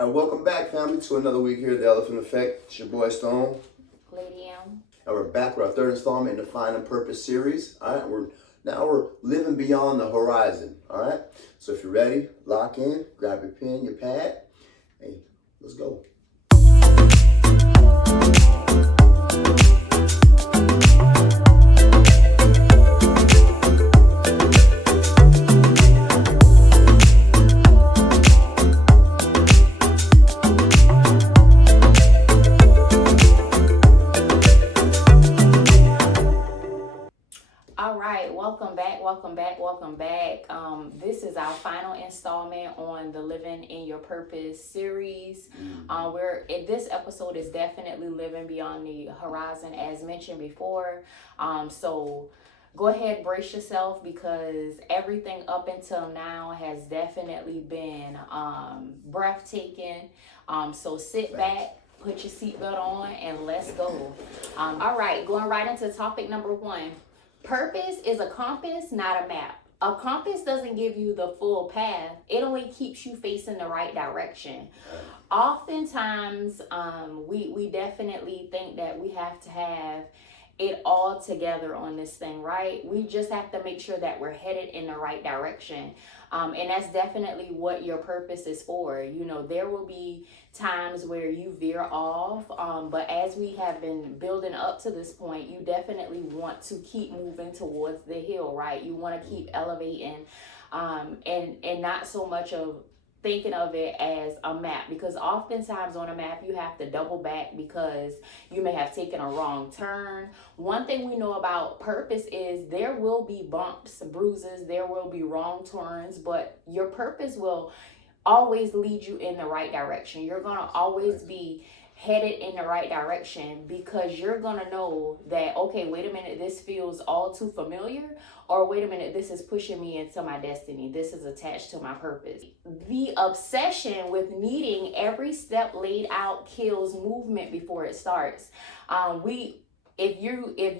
All right, welcome back, family, to another week here at the Elephant Effect. It's your boy Stone. Lady M. And we're back with our third installment in the Find and Purpose series. All right, we're living beyond the horizon. All right, so if you're ready, lock in, grab your pen, your pad. Hey, let's go. Welcome back. This is our final installment on the Living in Your Purpose series. This episode is definitely living beyond the horizon, as mentioned before. So go ahead, brace yourself, because everything up until now has definitely been breathtaking. So sit back, put your seatbelt on, and let's go. All right, going right into topic number one. Purpose is a compass, not a map. A compass doesn't give you the full path. It only keeps you facing the right direction. Oftentimes, we definitely think that we have to have it all together on this thing, right? We just have to make sure that we're headed in the right direction. And that's definitely what your purpose is for. You know, there will be times where you veer off, but as we have been building up to this point, you definitely want to keep moving towards the hill, right? You want to keep elevating, and not so much of thinking of it as a map, because oftentimes on a map you have to double back because you may have taken a wrong turn. One thing we know about purpose is there will be bumps, bruises, there will be wrong turns, but your purpose will always lead you in the right direction. You're going to always be headed in the right direction, because you're going to know that, okay, wait a minute, this feels all too familiar, or wait a minute, this is pushing me into my destiny. This is attached to my purpose. The obsession with needing every step laid out kills movement before it starts. If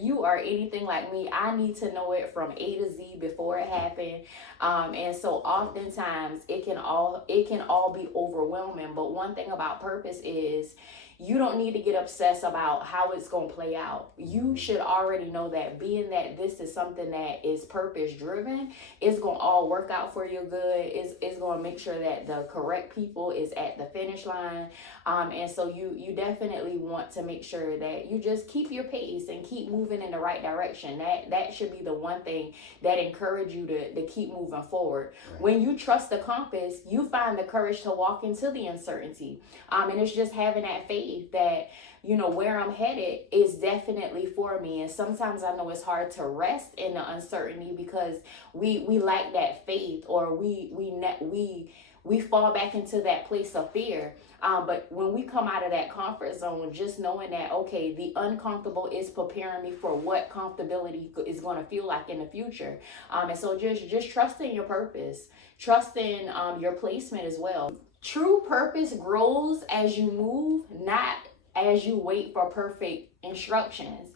you are anything like me, I need to know it from A to Z before it happened. And so oftentimes it can all be overwhelming. But one thing about purpose is you don't need to get obsessed about how it's going to play out. You should already know that, being that this is something that is purpose driven, it's going to all work out for your good. It's going to make sure that the correct people is at the finish line. And so you definitely want to make sure that you just keep your pace and keep moving in the right direction. That should be the one thing that encourage you to keep moving forward. Right. When you trust the compass, you find the courage to walk into the uncertainty. And it's just having that faith that, you know, where I'm headed is definitely for me. And sometimes I know it's hard to rest in the uncertainty because we lack that faith, or we fall back into that place of fear. But when we come out of that comfort zone, just knowing that, okay, the uncomfortable is preparing me for what comfortability is going to feel like in the future. And so just trusting your purpose, trusting your placement as well. True purpose grows as you move, not as you wait for perfect instructions.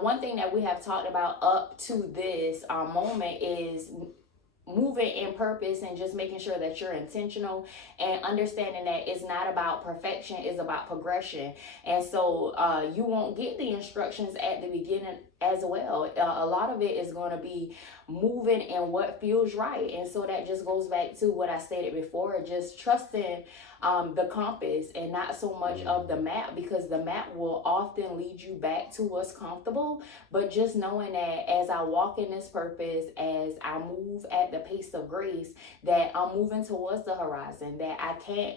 One thing that we have talked about up to this moment is moving in purpose and just making sure that you're intentional and understanding that it's not about perfection, it's about progression. And so you won't get the instructions at the beginning as well. A lot of it is going to be moving in what feels right. And so that just goes back to what I stated before, just trusting the compass and not so much of the map, because the map will often lead you back to what's comfortable. But just knowing that as I walk in this purpose, as I move at the pace of grace, that I'm moving towards the horizon, that I can't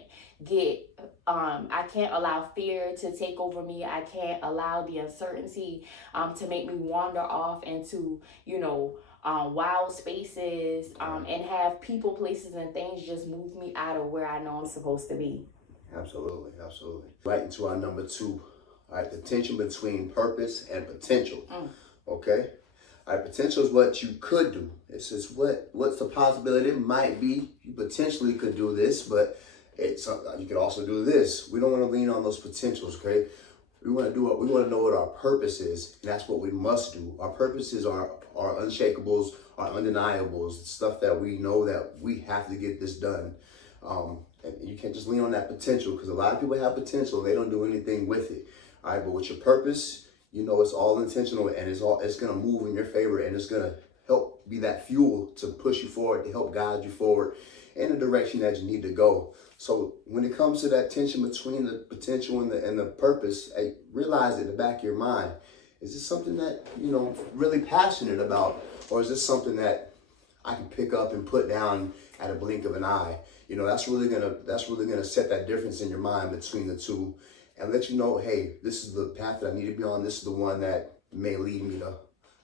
allow fear to take over me. I can't allow the uncertainty to make me wander off into, wild spaces, and have people, places, and things just move me out of where I know I'm supposed to be. Absolutely. Right into our number two. All right, the tension between purpose and potential. Okay. All right, potential is what you could do. It's just what's the possibility. It might be you potentially could do this, but you could also do this. We don't want to lean on those potentials. Okay. We want to know what our purpose is, and that's what we must do. Our purposes are unshakables, are undeniables, stuff that we know that we have to get this done. And you can't just lean on that potential, because a lot of people have potential, they don't do anything with it. All right, but with your purpose, you know it's all intentional, and it's gonna move in your favor, and it's gonna help be that fuel to push you forward, to help guide you forward in the direction that you need to go. So when it comes to that tension between the potential and the purpose, hey, realize in the back of your mind, is this something that, you know, really passionate about, or is this something that I can pick up and put down at a blink of an eye? You know, that's really gonna set that difference in your mind between the two, and let you know, hey, this is the path that I need to be on. This is the one that may lead me to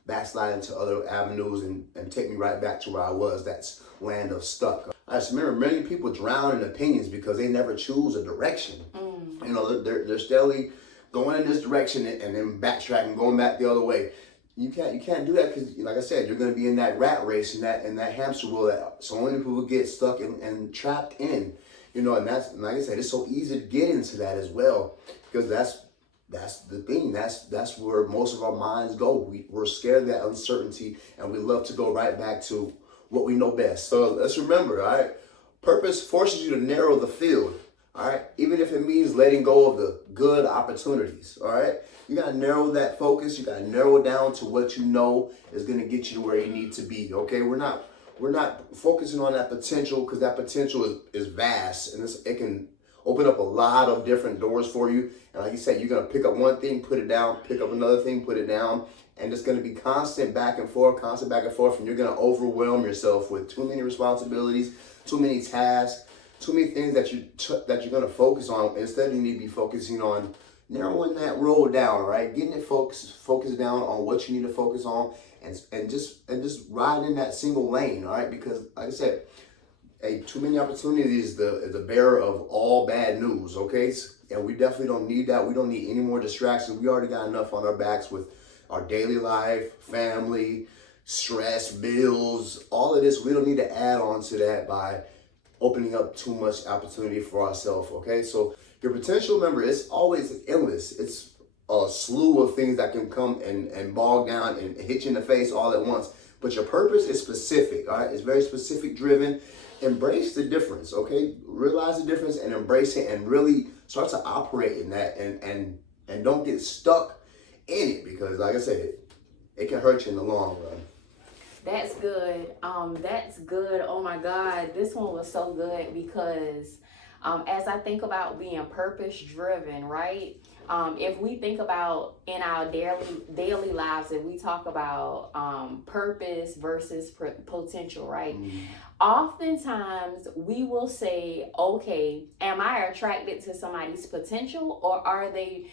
backslide into other avenues and take me right back to where I was. That's land of stuck. I just remember many people drown in opinions because they never choose a direction. You know, they're steadily going in this direction and then backtracking, going back the other way. You can't do that, because, like I said, you're going to be in that rat race, in that hamster wheel that so many people get stuck and trapped in. You know, and that's, like I said, it's so easy to get into that as well, because that's the thing. That's where most of our minds go. We're scared of that uncertainty, and we love to go right back to what we know best. So let's remember, all right, purpose forces you to narrow the field. All right, even if it means letting go of the good opportunities. All right, you gotta narrow that focus. You gotta narrow it down to what you know is gonna get you to where you need to be. Okay, we're not focusing on that potential, because that potential is vast, and it can open up a lot of different doors for you. And like you said, you're gonna pick up one thing, put it down, pick up another thing, put it down, and it's gonna be constant back and forth, and you're gonna overwhelm yourself with too many responsibilities, too many tasks, too many things that you're gonna focus on. Instead, you need to be focusing on narrowing that road down, right? Getting it focused down on what you need to focus on, and just riding in that single lane, all right? Because like I said, too many opportunities is the bearer of all bad news, okay? And we definitely don't need that. We don't need any more distractions. We already got enough on our backs with our daily life, family, stress, bills, all of this. We don't need to add on to that by opening up too much opportunity for ourselves, okay? So your potential, remember, it's always endless. It's a slew of things that can come and bog down and hit you in the face all at once. But your purpose is specific, all right? It's very specific driven. Embrace the difference, okay? Realize the difference and embrace it, and really start to operate in that, and don't get stuck in it, because like I said, it can hurt you in the long run. That's good. That's good. Oh my God, this one was so good, because as I think about being purpose driven, right? If we think about in our daily lives, if we talk about purpose versus potential, right? Oftentimes we will say, okay, am I attracted to somebody's potential, or are they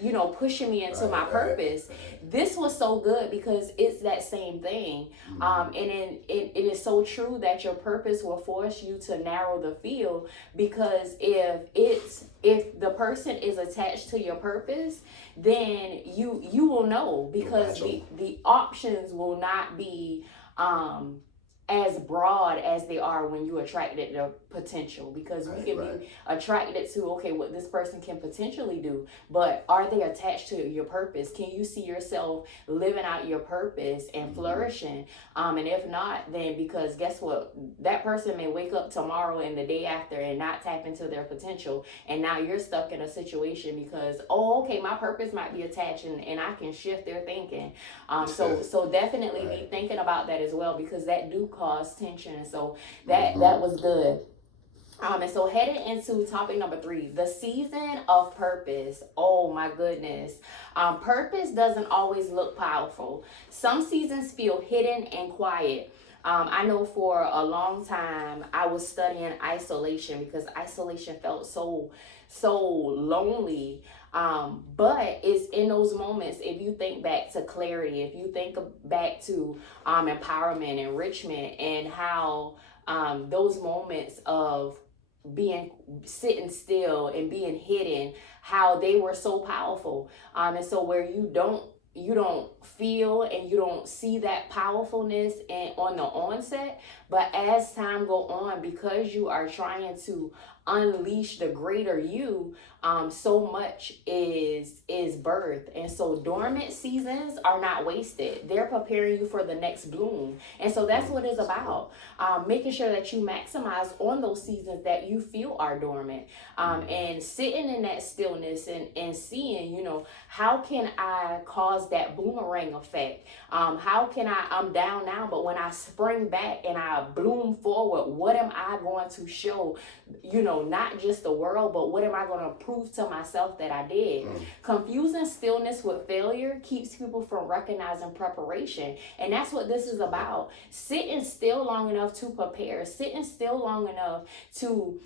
you know, pushing me into my purpose? This was so good, because it's that same thing. And it is so true that your purpose will force you to narrow the field, because if the person is attached to your purpose, then you will know, because the options will not be as broad as they are when you attracted to potential, because we can be attracted to, okay, what this person can potentially do, but are they attached to your purpose? Can you see yourself living out your purpose and flourishing? And if not, then, because guess what, that person may wake up tomorrow and the day after and not tap into their potential, and now you're stuck in a situation because, oh, okay, my purpose might be attached, and I can shift their thinking. So definitely be thinking about that as well, because that do cause tension. And so that was good. And so heading into topic number 3, the season of purpose. Oh my goodness. Purpose doesn't always look powerful. Some seasons feel hidden and quiet. I know for a long time I was studying isolation, because isolation felt so lonely. But it's in those moments, if you think back to clarity, if you think back to empowerment, enrichment, and how those moments of sitting still and being hidden, how they were so powerful. And so where you don't feel and you don't see that powerfulness on the onset, But as time go on, because you are trying to unleash the greater you, so much is birth. And so dormant seasons are not wasted. They're preparing you for the next bloom. And so that's what it's about. Making sure that you maximize on those seasons that you feel are dormant. And sitting in that stillness and seeing, how can I cause that boomerang effect? How can I'm down now, but when I spring back and I bloom forward, what am I going to show, not just the world, but what am I going to prove to myself that I did? Confusing stillness with failure keeps people from recognizing preparation. And that's what this is about. Sitting still long enough to prepare, sitting still long enough to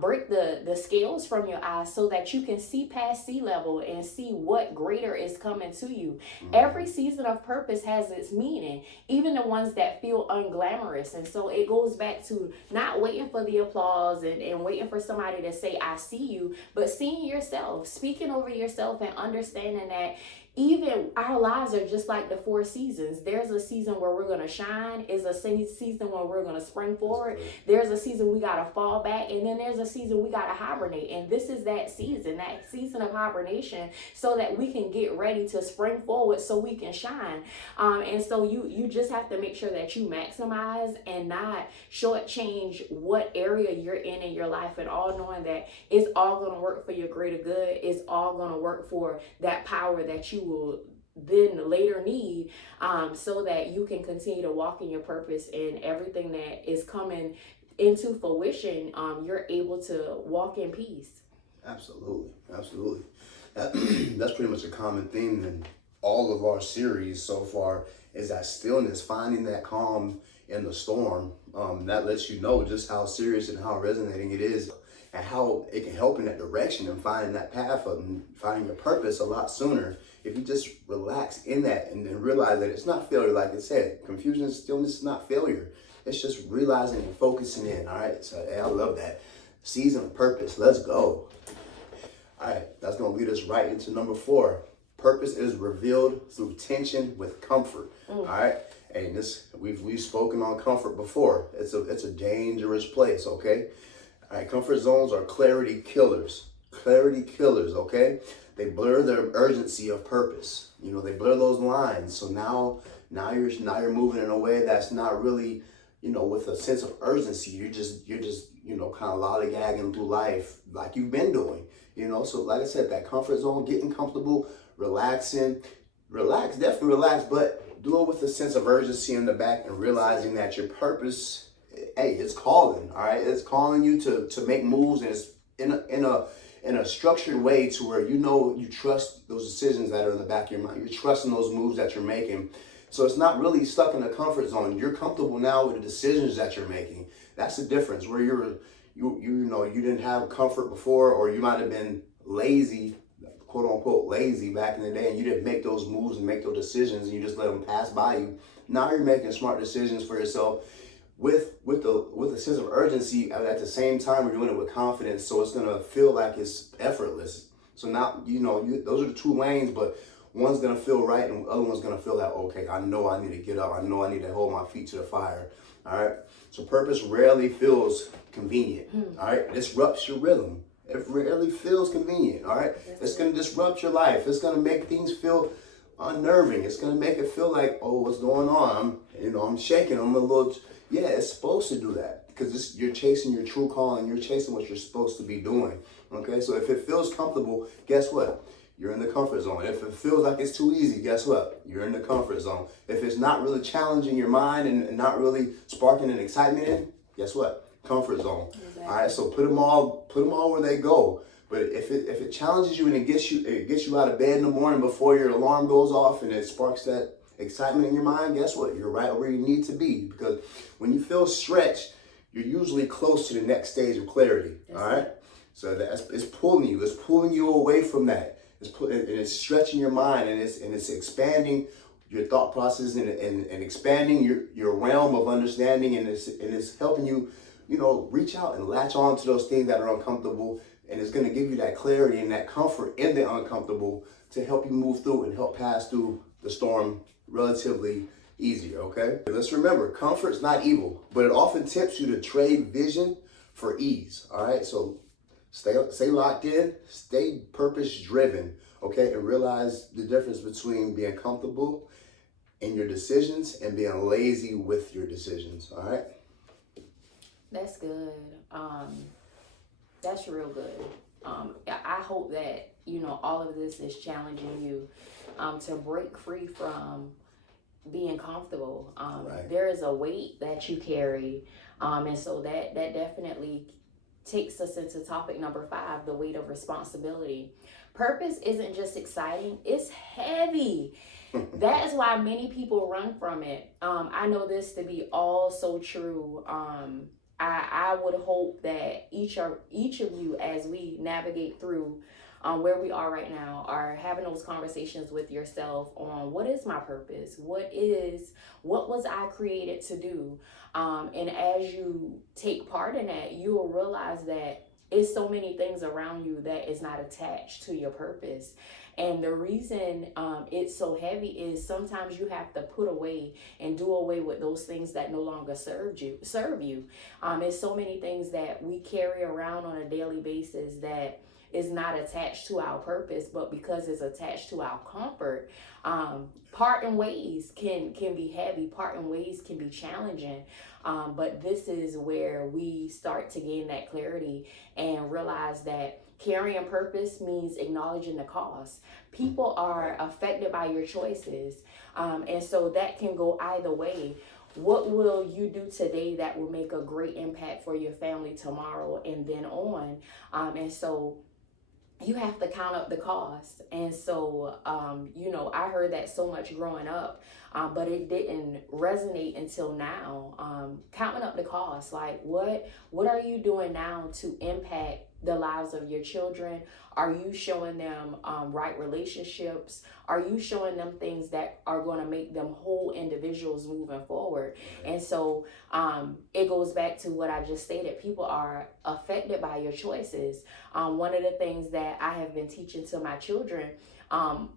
break the scales from your eyes so that you can see past sea level and see what greater is coming to you. Every season of purpose has its meaning, even the ones that feel unglamorous. And so it goes back to not waiting for the applause and waiting for somebody to say, I see you, but seeing yourself, speaking over yourself and understanding that even our lives are just like the four seasons. There's a season where we're going to shine. Is a season where we're going to spring forward. There's a season we got to fall back. And then there's a season we got to hibernate. And this is that season of hibernation, so that we can get ready to spring forward so we can shine. And so you just have to make sure that you maximize and not shortchange what area you're in your life, and all knowing that it's all going to work for your greater good. It's all going to work for that power that you will then later need, so that you can continue to walk in your purpose, and everything that is coming into fruition, you're able to walk in peace. Absolutely. That's pretty much a common theme in all of our series so far, is that stillness, finding that calm in the storm. That lets you know just how serious and how resonating it is, and how it can help in that direction and finding that path of finding your purpose a lot sooner. If you just relax in that and then realize that it's not failure, like I said, confusion and stillness is not failure. It's just realizing and focusing in. All right. So I love that. Season of purpose. Let's go. All right. That's going to lead us right into number 4. Purpose is revealed through tension with comfort. All right. And we've spoken on comfort before. It's a dangerous place. Okay. All right. Comfort zones are clarity killers. Okay. They blur the urgency of purpose. They blur those lines. So now you're moving in a way that's not really, with a sense of urgency. You're just kind of lollygagging through life like you've been doing. So like I said, that comfort zone, getting comfortable, relaxing, definitely relax, but do it with a sense of urgency in the back, and realizing that your purpose, hey, it's calling. All right, it's calling you to make moves, and it's in a structured way to where you trust those decisions that are in the back of your mind. You're trusting those moves that you're making. So it's not really stuck in the comfort zone. You're comfortable now with the decisions that you're making. That's the difference, where you didn't have comfort before, or you might have been lazy, quote unquote lazy back in the day, and you didn't make those moves and make those decisions, and you just let them pass by you. Now you're making smart decisions for yourself with a sense of urgency, and at the same time you're doing it with confidence, so it's gonna feel like it's effortless. So now those are the two lanes, but one's gonna feel right and the other one's gonna feel like, okay, I know I need to get up, I know I need to hold my feet to the fire. All right. So purpose rarely feels convenient. All right. It disrupts your rhythm. It rarely feels convenient. All right. It's gonna disrupt your life. It's gonna make things feel unnerving. It's gonna make it feel like, oh, what's going on? I'm shaking. I'm a little. Yeah, it's supposed to do that, because you're chasing your true calling. You're chasing what you're supposed to be doing. Okay, so if it feels comfortable, guess what? You're in the comfort zone. If it feels like it's too easy, guess what? You're in the comfort zone. If it's not really challenging your mind and not really sparking an excitement in, guess what? Comfort zone. Exactly. All right, so put them all where they go. But if it challenges you and it gets you out of bed in the morning before your alarm goes off, and it sparks that excitement in your mind, guess what? You're right where you need to be, because when you feel stretched, you're usually close to the next stage of clarity. All right, so it's pulling you away from that. It's stretching your mind, and it's expanding your thought process, and expanding your realm of understanding, and it's helping you reach out and latch on to those things that are uncomfortable, and it's going to give you that clarity and that comfort in the uncomfortable to help you move through and help pass through the storm relatively easier, okay? Let's remember, comfort's not evil, but it often tempts you to trade vision for ease, all right? So stay locked in, stay purpose driven, okay? And realize the difference between being comfortable in your decisions and being lazy with your decisions, all right? That's good. That's real good. I hope that, all of this is challenging you to break free from being comfortable. Right. There is a weight that you carry. And so that definitely takes us into topic number 5, the weight of responsibility. Purpose isn't just exciting, it's heavy. That is why many people run from it. I know this to be all so true. I would hope that each of you, as we navigate through where we are right now, are having those conversations with yourself on what is my purpose? What was I created to do? And as you take part in that, you will realize that it's so many things around you that is not attached to your purpose. And the reason it's so heavy is sometimes you have to put away and do away with those things that no longer serve you. It's so many things that we carry around on a daily basis that is not attached to our purpose, but because it's attached to our comfort, parting ways can be heavy, parting ways can be challenging. But this is where we start to gain that clarity and realize that carrying purpose means acknowledging the cost. People are affected by your choices. And so that can go either way. What will you do today that will make a great impact for your family tomorrow and then on? And so you have to count up the cost. And so, I heard that so much growing up, but it didn't resonate until now. Counting up the cost, like what are you doing now to impact the lives of your children? Are you showing them right relationships? Are you showing them things that are going to make them whole individuals moving forward? And so it goes back to what I just stated. People are affected by your choices. One of the things that I have been teaching to my children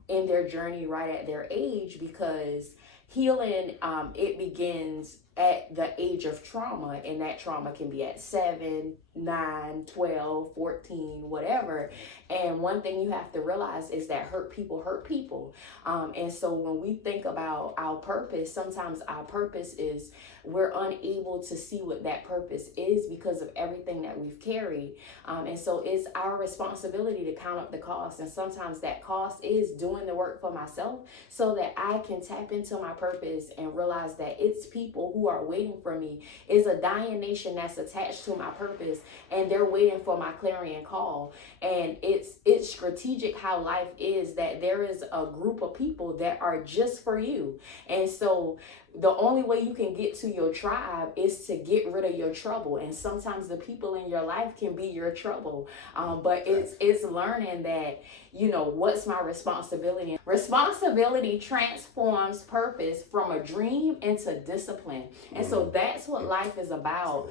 in their journey right at their age, because healing, it begins at the age of trauma, and that trauma can be at 7, 9, 12, 14, whatever. And one thing you have to realize is that hurt people. And so when we think about our purpose, sometimes our purpose is we're unable to see what that purpose is because of everything that we've carried. And so it's our responsibility to count up the cost. And sometimes that cost is doing the work for myself so that I can tap into my purpose and realize that it's people who are waiting for me. It's a dying nation that's attached to my purpose, and they're waiting for my clarion call. And it's strategic how life is, that there is a group of people that are just for you. And so the only way you can get to your tribe is to get rid of your trouble. And sometimes the people in your life can be your trouble. But it's learning that, what's my responsibility? Responsibility transforms purpose from a dream into discipline. And so that's what life is about.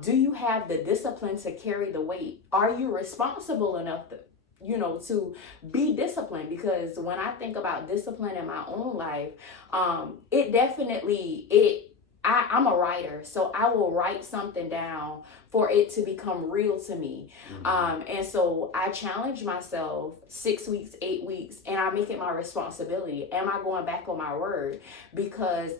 Do you have the discipline to carry the weight? Are you responsible enough to be disciplined? Because when I think about discipline in my own life, I'm a writer, so I will write something down for it to become real to me. And so I challenge myself 6 weeks, 8 weeks, and I make it my responsibility. Am I going back on my word? Because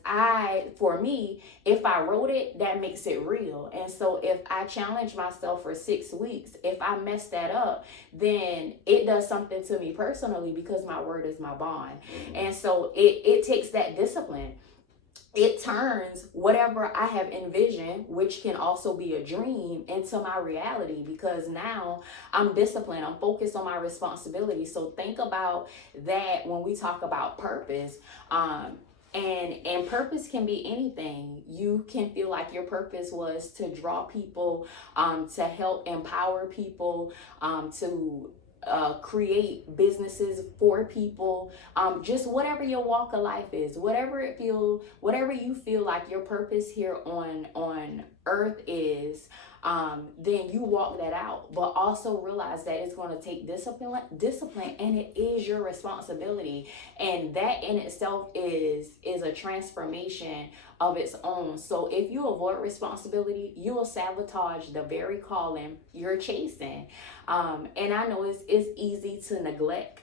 for me, if I wrote it, that makes it real. And so if I challenge myself for 6 weeks, if I mess that up, then it does something to me personally, because my word is my bond. And so it takes that discipline. It turns whatever I have envisioned, which can also be a dream, into my reality, because now I'm disciplined. I'm focused on my responsibility. So think about that when we talk about purpose. And purpose can be anything. You can feel like your purpose was to draw people, to help empower people, to create businesses for people, just whatever your walk of life is, whatever you feel like your purpose here on earth is. then you walk that out. But also realize that it's going to take discipline, and it is your responsibility. And that in itself is a transformation of its own. So if you avoid responsibility, you will sabotage the very calling you're chasing. And I know it's easy to neglect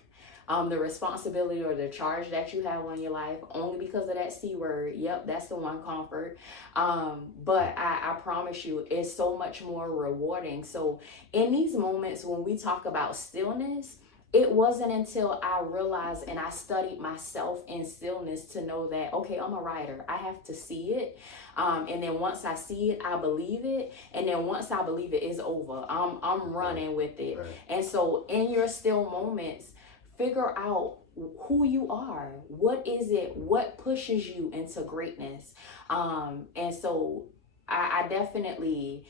the responsibility or the charge that you have on your life only because of that C word. Yep, that's the one, comfort. But I promise you, it's so much more rewarding. So in these moments when we talk about stillness, it wasn't until I realized and I studied myself in stillness to know that, okay, I'm a writer. I have to see it. And then once I see it, I believe it. And then once I believe it, it's over. I'm running with it. Right. And so in your still moments, figure out who you are. What is it? What pushes you into greatness? And so I definitely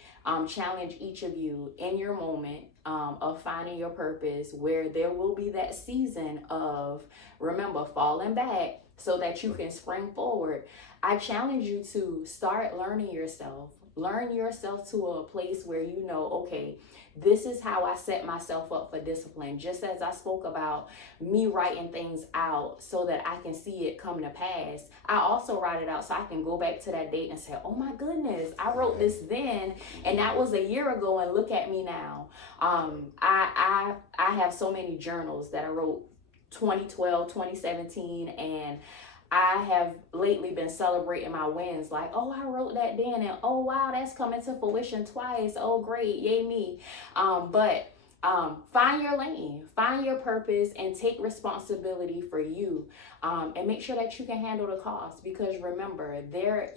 challenge each of you in your moment of finding your purpose, where there will be that season of, remember, falling back so that you can spring forward. I challenge you to start learning yourself. Learn yourself to a place where you know, okay, this is how I set myself up for discipline. Just as I spoke about me writing things out so that I can see it come to pass, I also write it out so I can go back to that date and say, oh my goodness, I wrote this then, and that was a year ago, and look at me now. I have so many journals that I wrote 2012, 2017, and I have lately been celebrating my wins, like, oh, I wrote that then, and oh, wow, that's coming to fruition twice. Oh, great, yay me. But find your lane, find your purpose, and take responsibility for you. And make sure that you can handle the cost, because remember,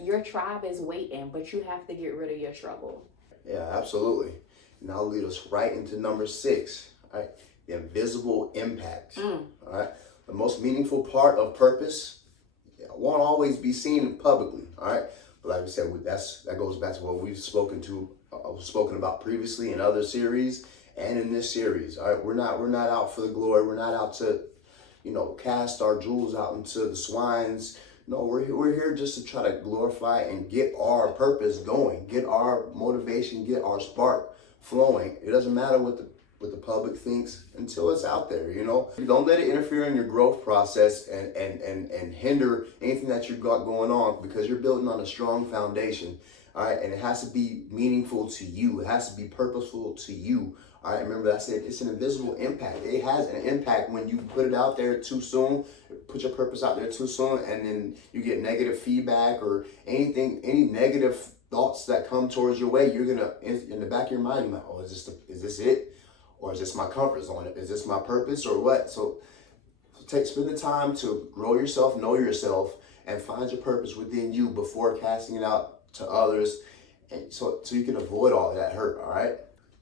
your tribe is waiting, but you have to get rid of your trouble. Yeah, absolutely. And that'll lead us right into number 6, right? The invisible impact. All right. The most meaningful part of purpose won't always be seen publicly, all right? But like we said, that goes back to what we've spoken about previously in other series and in this series, all right? We're not out for the glory. We're not out to, cast our jewels out into the swines. No, we're here just to try to glorify and get our purpose going, get our motivation, get our spark flowing. It doesn't matter what the public thinks until it's out there, Don't let it interfere in your growth process and hinder anything that you've got going on, because you're building on a strong foundation, all right? And it has to be meaningful to you. It has to be purposeful to you, all right? Remember, I said it's an invisible impact. It has an impact when you put it out there too soon, put your purpose out there too soon, and then you get negative feedback or any negative thoughts that come towards your way. You're gonna, in the back of your mind, you're like, oh, is this it? Or is this my comfort zone? Is this my purpose or what? So spend the time to grow yourself, know yourself, and find your purpose within you before casting it out to others, and so you can avoid all that hurt, all right?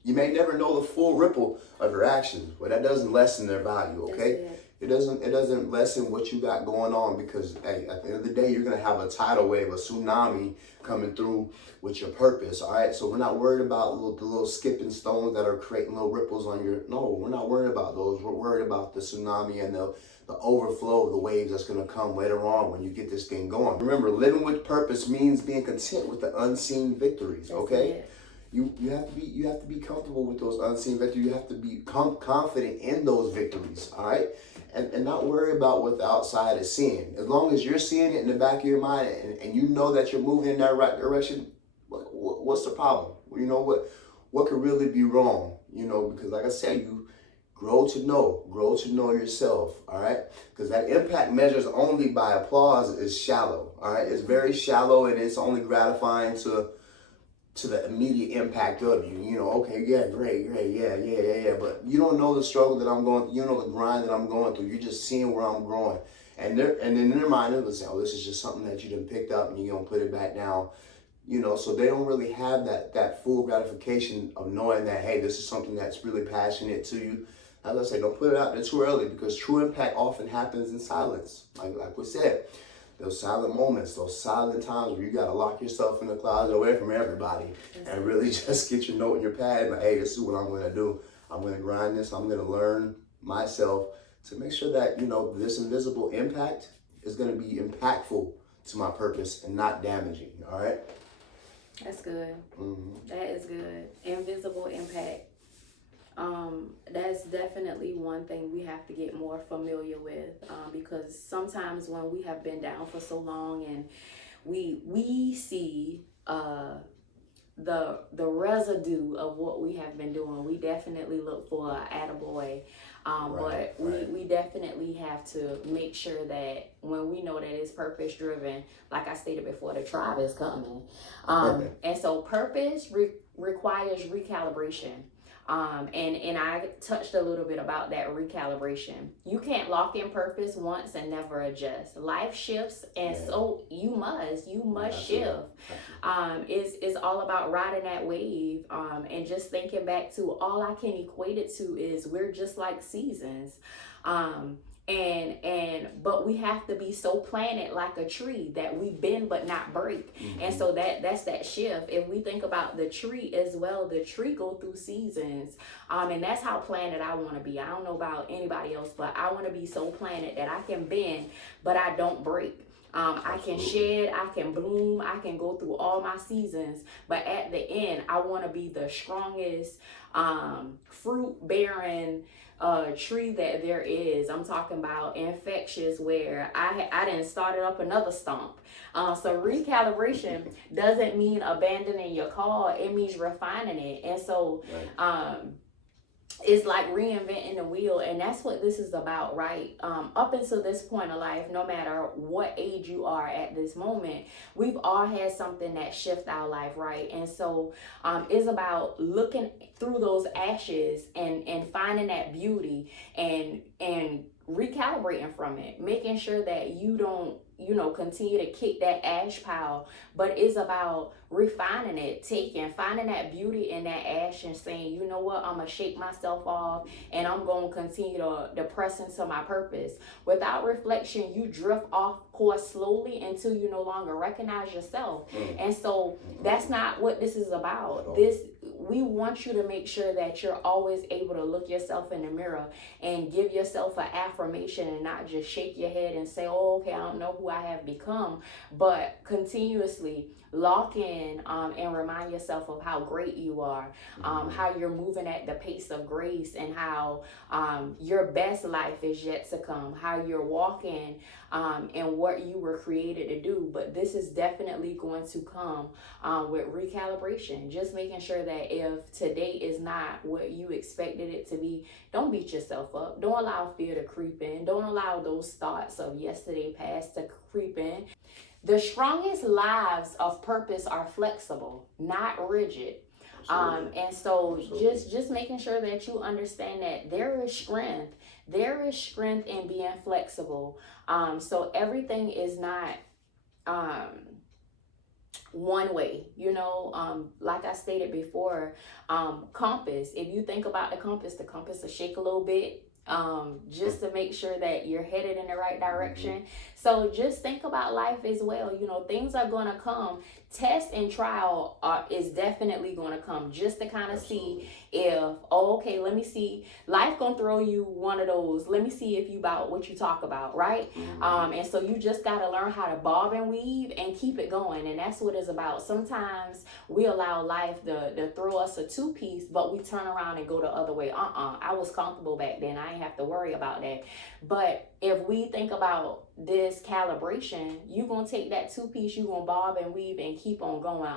You may never know the full ripple of your actions, but that doesn't lessen their value, okay? It doesn't lessen what you got going on, because hey, at the end of the day, you're gonna have a tidal wave, a tsunami coming through with your purpose, all right? So we're not worried about the little skipping stones that are creating little ripples on no, we're not worried about those. We're worried about the tsunami and the overflow of the waves that's gonna come later on when you get this thing going. Remember, living with purpose means being content with the unseen victories, okay? You have to be comfortable with those unseen victories. You have to be confident in those victories, all right? And not worry about what the outside is seeing. As long as you're seeing it in the back of your mind, and you know that you're moving in that right direction, what's the problem? What could really be wrong? Because like I said, you grow to know yourself, all right? Because that impact measures only by applause is shallow, all right? It's very shallow, and it's only gratifying to the immediate impact of you. Okay, yeah, great, yeah. But you don't know the struggle that I'm going through. You don't know the grind that I'm going through. You're just seeing where I'm growing. And then in their mind, they'll say, oh, this is just something that you done picked up and you're going to put it back down. So they don't really have that full gratification of knowing that, hey, this is something that's really passionate to you. As I say, don't put it out there too early, because true impact often happens in silence. Like we said. Those silent moments, those silent times where you got to lock yourself in the closet away from everybody and really just get your note in your pad. Like, hey, this is what I'm going to do. I'm going to grind this. I'm going to learn myself to make sure that, this invisible impact is going to be impactful to my purpose and not damaging. All right. That's good. Mm-hmm. That is good. Invisible impact. That's definitely one thing we have to get more familiar with, because sometimes when we have been down for so long and we see the residue of what we have been doing, we definitely look for an attaboy. But we definitely have to make sure that when we know that it's purpose driven, like I stated before, the tribe is coming. And so purpose requires recalibration. And I touched a little bit about that recalibration. You can't lock in purpose once and never adjust. Life shifts, and so you must shift. It's all about riding that wave. And just thinking back to, all I can equate it to is we're just like seasons. But we have to be so planted like a tree that we bend but not break. Mm-hmm. And so that's that shift. If we think about the tree as well, the tree go through seasons. And that's how planted I want to be. I don't know about anybody else, but I want to be so planted that I can bend but I don't break. I can shed, I can bloom, I can go through all my seasons, but at the end, I want to be the strongest fruit-bearing tree that there is. I'm talking about infectious, where I didn't start up another stump. So recalibration doesn't mean abandoning your call, it means refining it. And so it's like reinventing the wheel, and that's what this is about, right? Up until this point of life, no matter what age you are at this moment, we've all had something that shift our life, right? And so it's about looking through those ashes and finding that beauty and recalibrating from it, making sure that you don't continue to kick that ash pile, but it's about refining it, finding that beauty in that ash and saying, you know what, I'm gonna shake myself off and I'm gonna continue to press into my purpose. Without reflection, you drift off course slowly until you no longer recognize yourself. And so that's not what this is about. We want you to make sure that you're always able to look yourself in the mirror and give yourself an affirmation and not just shake your head and say, oh, okay, I don't know who I have become, but continuously lock in and remind yourself of how great you are, how you're moving at the pace of grace, and how your best life is yet to come, how you're walking in what you were created to do. But this is definitely going to come with recalibration, just making sure that if today is not what you expected it to be, don't beat yourself up. Don't allow fear to creep in. Don't allow those thoughts of yesterday past to creep in. The strongest lives of purpose are flexible, not rigid. And so just making sure that you understand that there is strength. There is strength in being flexible. So everything is not one way, like I stated before, compass. If you think about the compass will shake a little bit, just to make sure that you're headed in the right direction. So just think about life as well. Things are going to come. Test and trial is definitely going to come, just to kind of see if, let me see, life gonna throw you one of those, let me see if you about what you talk about, right? And so you just got to learn how to bob and weave and keep it going. And that's what it's about. Sometimes we allow life to throw us a two-piece, but we turn around and go the other way. I was comfortable back then, I ain't have to worry about that. But if we think about this calibration, you gonna take that two-piece, you gonna bob and weave and keep on going.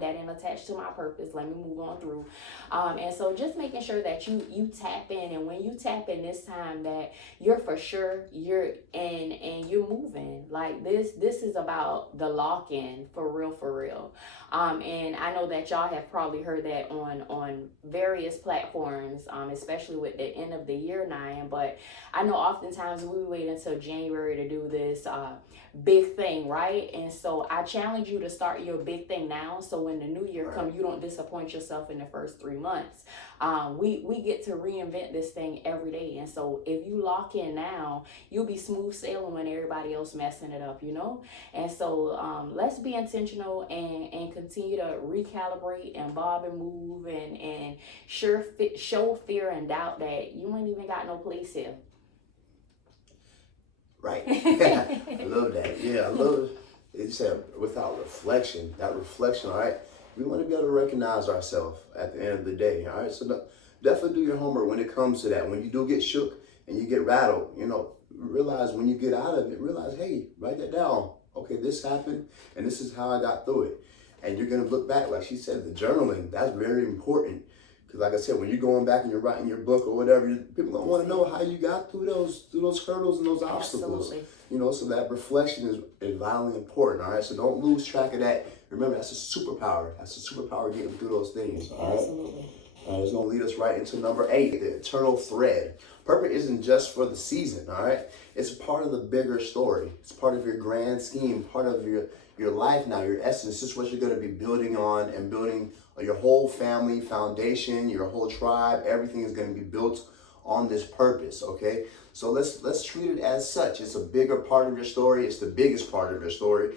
That ain't attached to my purpose, let me move on through. And so just making sure that you tap in, and when you tap in this time, that you're for sure you're in and you're moving. Like this is about the lock-in, for real. And I know that y'all have probably heard that on various platforms, especially with the end of the year 9. But I know oftentimes we wait until January to do this big thing, right? And so I challenge you to start your big thing now, so when the new year comes, you don't disappoint yourself in the first 3 months. We get to reinvent this thing every day. And so if you lock in now, you'll be smooth sailing when everybody else messing it up, And so let's be intentional and continue to recalibrate and bob and move and show fear and doubt that you ain't even got no place here. Right. I love that. Yeah, I love it. It said without reflection. That reflection, all right? We want to be able to recognize ourselves at the end of the day. All right, so definitely do your homework when it comes to that. When you do get shook and you get rattled, realize when you get out of it, realize, hey, write that down. Okay, this happened and this is how I got through it. And you're gonna look back, like she said, the journaling, that's very important. Because like I said, when you're going back and you're writing your book or whatever, people don't want to know how you got through those hurdles and those obstacles. Absolutely. So that reflection is vitally important. All right, so don't lose track of that. Remember, that's a superpower. That's a superpower getting through those things. All right. Absolutely. It's gonna lead us right into number 8, the eternal thread. Purpose isn't just for the season. All right, it's part of the bigger story. It's part of your grand scheme, part of your life now, your essence. This is what you're going to be building on and building your whole family foundation, your whole tribe. Everything is going to be built on this purpose, okay? So let's treat it as such. It's a bigger part of your story. It's the biggest part of your story.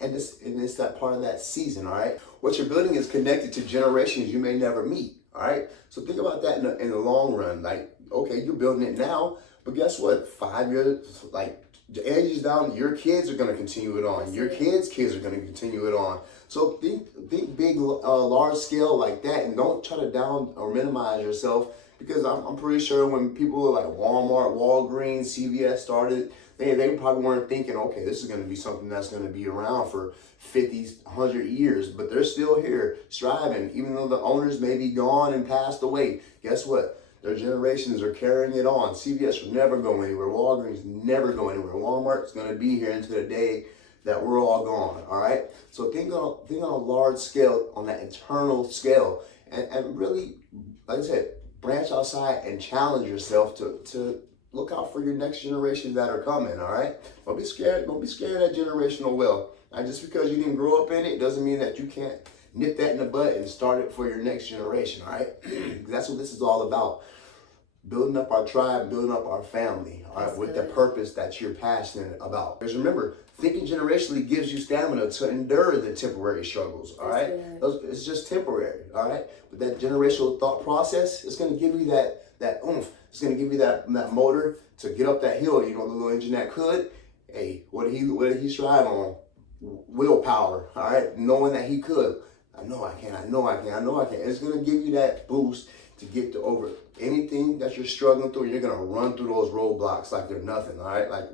And it's that part of that season, all right? What you're building is connected to generations you may never meet, all right? So think about that in the long run. Like, okay, you're building it now, but guess what? 5 years, like, the ages down, your kids are going to continue it on. Your kids' kids are going to continue it on. So think big, large scale like that, and don't try to down or minimize yourself, because I'm pretty sure when people like Walmart, Walgreens, CVS started, they probably weren't thinking, okay, this is going to be something that's going to be around for 50, 100 years, but they're still here striving, even though the owners may be gone and passed away. Guess what? Their generations are carrying it on. CVS will never go anywhere. Walgreens never go anywhere. Walmart's going to be here until the day that we're all gone, all right? So think on a large scale, on that eternal scale, and really, like I said, branch outside and challenge yourself to look out for your next generations that are coming, all right? Don't be scared. Don't be scared of that generational wealth. And just because you didn't grow up in it doesn't mean that you can't nip that in the bud and start it for your next generation, all right? That's what this is all about. Building up our tribe, building up our family, all right, with the purpose that you're passionate about. Because remember, thinking generationally gives you stamina to endure the temporary struggles, all right? It's just temporary, all right? But that generational thought process is going to give you that oomph. It's going to give you that motor to get up that hill. The little engine that could. Hey, what did he strive on? Willpower, all right? Knowing that he could. I know I can. It's going to give you that boost to get to over anything that you're struggling through. You're gonna run through those roadblocks like they're nothing, all right? Like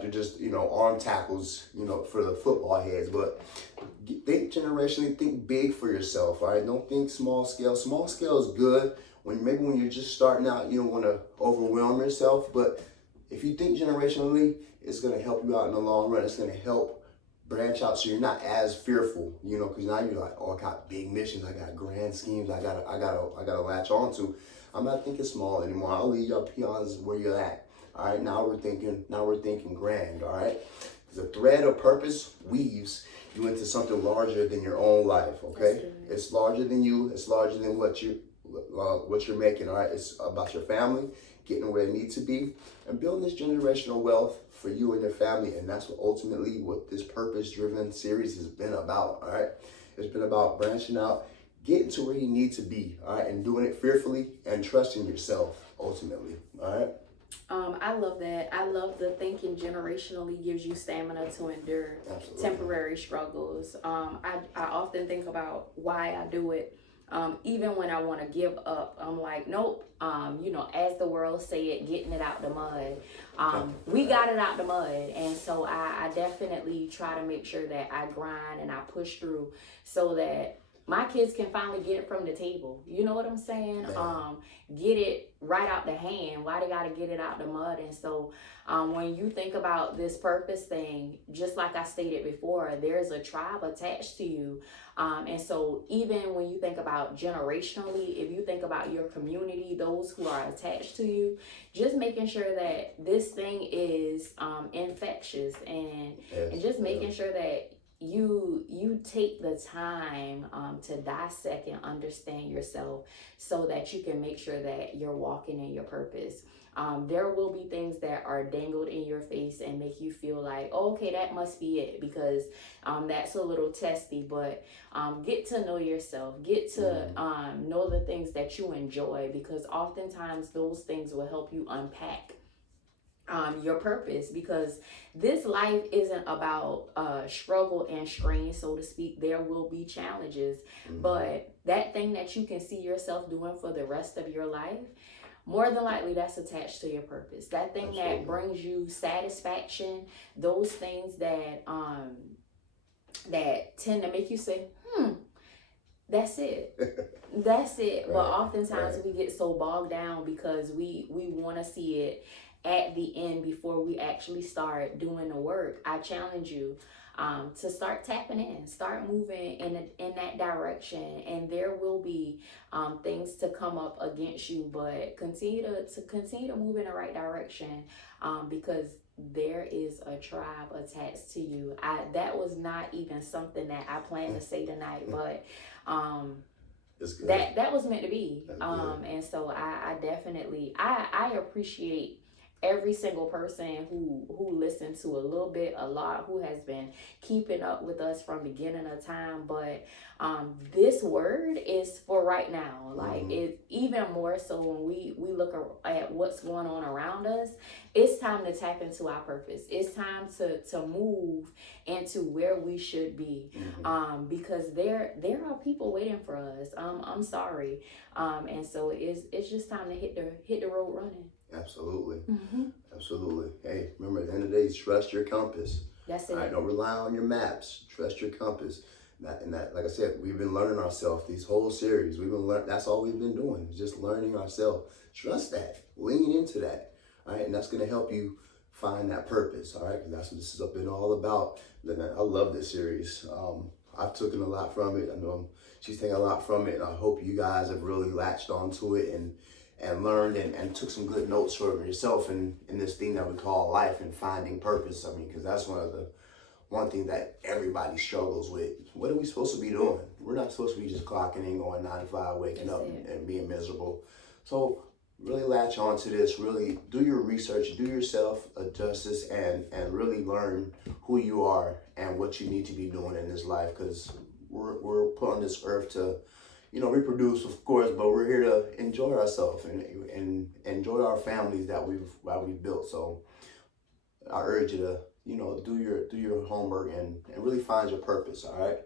they're just arm tackles, for the football heads. But think generationally, think big for yourself, all right? Don't think small scale. Small scale is good when you're just starting out. You don't want to overwhelm yourself, but if you think generationally, it's gonna help you out in the long run. It's gonna help branch out so you're not as fearful, because now you're like, oh, I got big missions, I got grand schemes, I gotta latch on to. I'm not thinking small anymore. I'll leave your peons where you're at. All right, now we're thinking grand, all right? The thread of purpose weaves you into something larger than your own life, okay? It's larger than you, it's larger than what you're making, all right? It's about your family, getting where it needs to be, and building this generational wealth for you and your family. And that's what this purpose-driven series has been about, all right? It's been about branching out, getting to where you need to be, all right? And doing it fearfully and trusting yourself, ultimately, all right? I love that. I love the thinking generationally gives you stamina to endure temporary struggles. I often think about why I do it. Even when I want to give up, I'm like, nope. As the world say it, getting it out the mud. We got it out the mud. And so I definitely try to make sure that I grind and I push through so that my kids can finally get it from the table. You know what I'm saying? Get it right out the hand. Why they got to get it out the mud? And so when you think about this purpose thing, just like I stated before, there's a tribe attached to you. And so even when you think about generationally, if you think about your community, those who are attached to you, just making sure that this thing is infectious and just making sure that you take the time to dissect and understand yourself so that you can make sure that you're walking in your purpose. There will be things that are dangled in your face and make you feel like, oh, okay, that must be it, because that's a little testy. But get to know yourself, get to know the things that you enjoy, because oftentimes those things will help you unpack your purpose, because this life isn't about struggle and strain, so to speak. There will be challenges, but that thing that you can see yourself doing for the rest of your life, more than likely that's attached to your purpose. That thing that brings you satisfaction, those things that that tend to make you say, that's it. That's it. Right, but oftentimes we get so bogged down because we want to see it at the end before we actually start doing the work. I challenge you to start tapping in, start moving in that direction, and there will be things to come up against you, but continue to move in the right direction, because there is a tribe attached to you. That was not even something that I planned to say tonight, but that was meant to be. And so I definitely I appreciate every single person who listened to a little bit, a lot, who has been keeping up with us from beginning of time. But this word is for right now. Like it even more so when we look at what's going on around us. It's time to tap into our purpose. It's time to move into where we should be, because there are people waiting for us. I'm sorry, and so it's just time to hit the road running. Absolutely. Absolutely. Hey, remember, at the end of the day, trust your compass. That's it. All right, don't rely on your maps. Trust your compass. And that, like I said, we've been learning ourselves these whole series. We've been that's all we've been doing, just learning ourselves. Trust that. Lean into that. All right, and that's going to help you find that purpose. All right, because that's what this has been all about. I love this series. I've taken a lot from it. I know she's taking a lot from it, and I hope you guys have really latched onto it and learned and took some good notes for yourself in this thing that we call life and finding purpose. I mean, because that's one thing that everybody struggles with. What are we supposed to be doing? We're not supposed to be just clocking in, going 9 to 5, waking up and being miserable. So really latch onto this, really do your research, do yourself a justice, and really learn who you are and what you need to be doing in this life, because we're put on this earth to reproduce, of course, but we're here to enjoy ourselves and enjoy our families that we've built. So I urge you to, do your homework and really find your purpose. All right.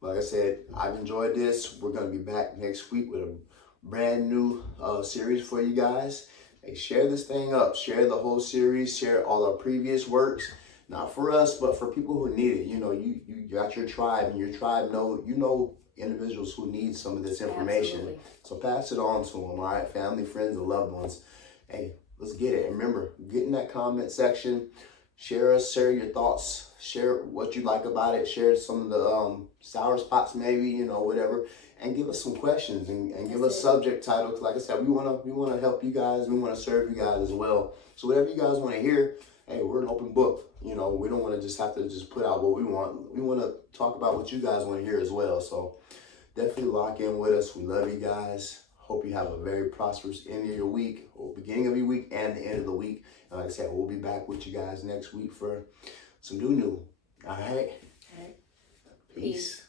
Like I said, I've enjoyed this. We're going to be back next week with a brand new series for you guys. Hey, share this thing up. Share the whole series. Share all our previous works. Not for us, but for people who need it. You got your tribe, and your tribe know individuals who need some of this information. Absolutely. So pass it on to them, all right? Family, friends, and loved ones. Hey, let's get it. And remember, get in that comment section. Share your thoughts. Share what you like about it. Share some of the sour spots, maybe, whatever. And give us some questions and give us subject titles. Like I said, we want to help you guys. We want to serve you guys as well. So whatever you guys want to hear, hey, we're an open book. We don't want to just have to just put out what we want. We want to talk about what you guys want to hear as well. So definitely lock in with us. We love you guys. Hope you have a very prosperous end of your week, or beginning of your week and the end of the week. And like I said, we'll be back with you guys next week for some new. All right? All right. Peace.